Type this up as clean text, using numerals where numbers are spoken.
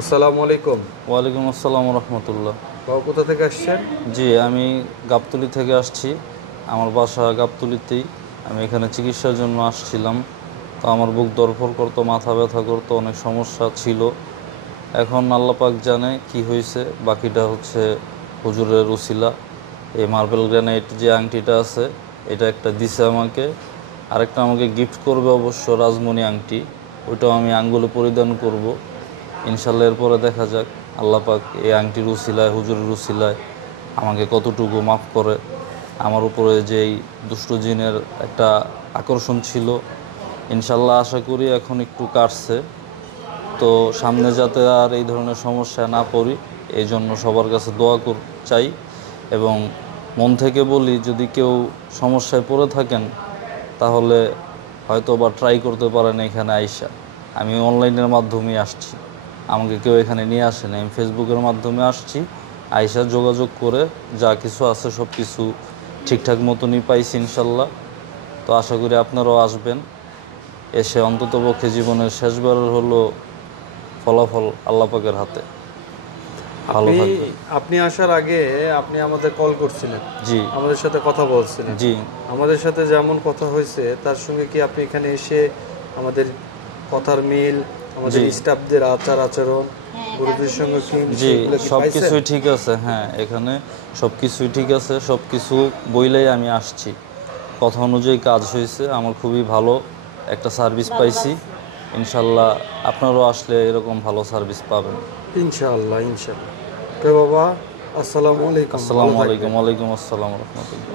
আসসালামু আলাইকুম। ওয়ালাইকুম আসসালাম রহমতুল্লাহ। বাবু কোথা থেকে আসছেন? জি, আমি গাবতলী থেকে আসছি। আমার বাসা গাবতলীতেই। আমি এখানে চিকিৎসার জন্য আসছিলাম। তো আমার বুক ধড়ফড় করতো, মাথা ব্যথা করতো, অনেক সমস্যা ছিল। এখন আল্লাহ পাক জানে কি হয়েছে। বাকিটা হচ্ছে হুজুরের উসিলা। এই মার্বেল গ্রানাইট যে আংটিটা আছে, এটা একটা দিছে আমাকে। আরেকটা আমাকে গিফট করবে অবশ্য, রাজমণি আংটি। ওইটাও আমি আঙ্গুলে পরিধান করব ইনশাল্লাহ। এরপরে দেখা যাক আল্লাহ পাক এই আংটির উসিলায়, হুজুরের উসিলায় আমাকে কতটুকু মাফ করে। আমার উপরে যেই দুষ্ট জিনের একটা আকর্ষণ ছিল, ইনশাল্লাহ আশা করি এখন একটু কাটছে। তো সামনে যাতে আর এই ধরনের সমস্যায় না পড়ি, এই জন্য সবার কাছে দোয়া চাই। এবং মন থেকে বলি, যদি কেউ সমস্যায় পড়ে থাকেন তাহলে হয়তো বা ট্রাই করতে পারেন এখানে আইসা। আমি অনলাইনের মাধ্যমে আসছি, আমাকে কেউ এখানে নিয়ে আসেনি, আমি ফেসবুকের মাধ্যমে আসছি। আইসা যোগাযোগ করে যা কিছু আছে সব কিছু ঠিকঠাক মতনই পাইছি ইনশাল্লাহ। তো আশা করি আপনারাও আসবেন, এসে অন্ততপক্ষে জীবনের শেষবারের হলো ফলাফল আল্লাহ পাকের হাতে। ভালো আপনি থাকবেন। আপনি আসার আগে আপনি আমাদের কল করছিলেন, জি। আমাদের সাথে কথা বলছিলেন। জি। আমাদের সাথে যেমন কথা হয়েছে তার সঙ্গে কি আপনি এখানে এসে আমাদের কথার মিল, আমাদের জি। স্টাফদের আচার আচরণ, গরুদের সঙ্গে কি জি, সেগুলো কি সব পাইছেন? কিছুই ঠিক আছে। হ্যাঁ, এখানে সব কিছুই ঠিক আছে। সব কিছু বইলেই আমি আসছি, কথা অনুযায়ী কাজ হয়েছে। আমার খুবই ভালো একটা সার্ভিস পাইছি ইনশাল্লাহ। আপনারাও আসলে এরকম ভালো সার্ভিস পাবেন। ইনশাআল্লাহ ইনশাআল্লাহ। তো বাবা, আসসালামু আলাইকুম, ভালো আসসালামু আলাইকুম। থাকবেন। ওয়ালাইকুম আসসালাম রহমতুল্লাহ।